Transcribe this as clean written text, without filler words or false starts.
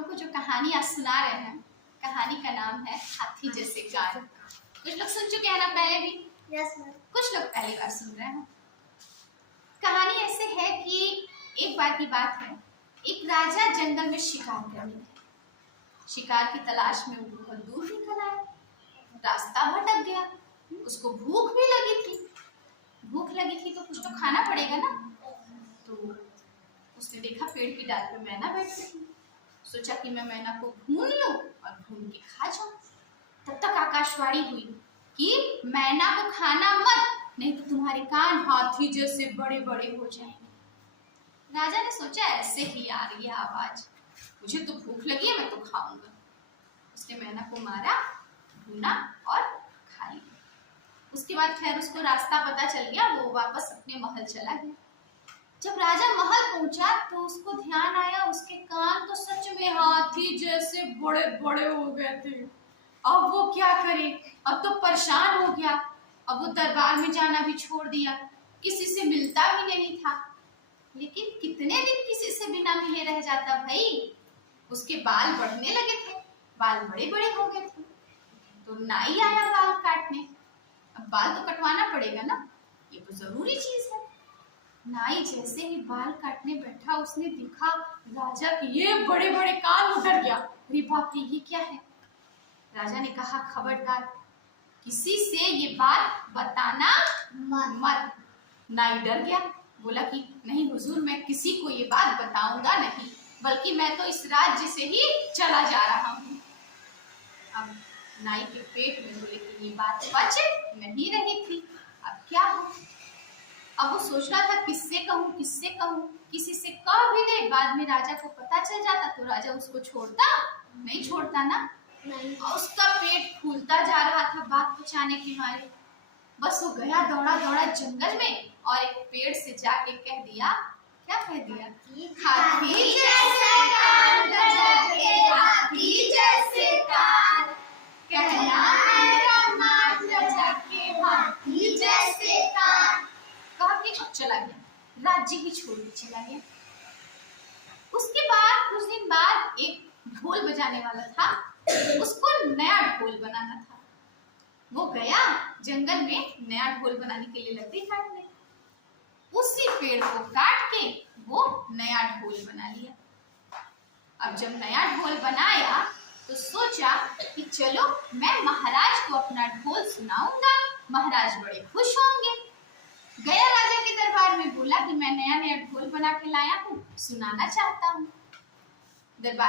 लोग को जो कहानी आज सुना रहे हैं, कहानी का नाम है हाथी जैसे कान। कुछ लोग सुन चुके हैं ना पहले भी? Yes ma'am. कुछ लोग पहली बार सुन रहे हैं। कहानी ऐसे है कि एक बार की बात है, एक राजा जंगल में शिकार करने गया। शिकार की तलाश में वो बहुत दूर निकल आया, रास्ता भटक गया। उसको भूख भी लगी थी। भूख लगी थी तो कुछ तो खाना पड़ेगा ना। तो उसने देखा पेड़ की डाल पे मैना बैठी थी। सोचा कि मैं मैना को भून लूं और भून के खा जाऊं। तब तक आकाशवाणी हुई कि मैना को खाना मत, नहीं तो तुम्हारे कान हाथी जैसे बड़े बड़े हो जाएंगे। राजा ने सोचा ऐसे ही आ रही है आवाज, मुझे तो भूख लगी है, मैं तो खाऊंगा। उसने मैना को मारा, भूना और खा लिया। उसके बाद खैर उसको रास्ता पता चल गया, वो वापस अपने महल चला गया। जब राजा महल पहुंचा तो उसको ध्यान आया उसके कान तो सच में हाथी जैसे बड़े बड़े हो गए थे। अब वो क्या करे, अब तो परेशान हो गया। अब वो दरबार में जाना भी छोड़ दिया, किसी से मिलता भी नहीं था। लेकिन कितने दिन किसी से बिना मिले रह जाता भाई। उसके बाल बढ़ने लगे थे, बाल बड़े बड़े हो गए थे। तो नाई आया बाल काटने। अब बाल तो कटवाना पड़ेगा ना, ये तो जरूरी चीज है। नाई जैसे ही बाल काटने बैठा, उसने देखा राजा के ये बड़े बड़े कान उतर गया। अरे बाप रे, ये क्या है? राजा ने कहा खबरदार, किसी से ये बात बताना मत। नाई डर गया, बोला कि नहीं हुजूर, मैं किसी को ये बात बताऊंगा नहीं, बल्कि मैं तो इस राज्य से ही चला जा रहा हूँ। अब नाई के पेट में बोले कि ये बात पच नहीं रही थी, अब क्या हो? अब वो सोच रहा था किससे कहूँ, किससे कहूँ। किसी से कह भी दे, बाद में राजा को पता चल जाता तो राजा उसको छोड़ता नहीं, छोड़ता ना। नहीं। और उसका पेट फूलता जा रहा था बात बचाने के मारे। बस वो गया दौड़ा दौड़ा जंगल में और एक पेड़ से जाके कह दिया, क्या कह दिया? हाथी जैसे कान, गजब के हाथी जैसे कान, कहना है मार गजब के हाथी जैसे कान। कहा कि चला गया, राज्य ही छोड़ के चला गया। उसके बाद कुछ दिन बाद एक ढोल बजाने वाला था, उसको नया ढोल बनाना था। वो गया जंगल में नया ढोल बनाने के लिए लकड़ी काटने। उसी पेड़ को काट के वो नया ढोल बना लिया। अब जब नया ढोल बनाया तो सोचा कि चलो मैं महाराज को अपना ढोल सुनाऊंगा, महाराज बड़े खुश होंगे। गया राजा के दरबार में, बोला कि मैं नया नया ढोल बना के लाया हूँ, सुनाना चाहता हूँ। दरबार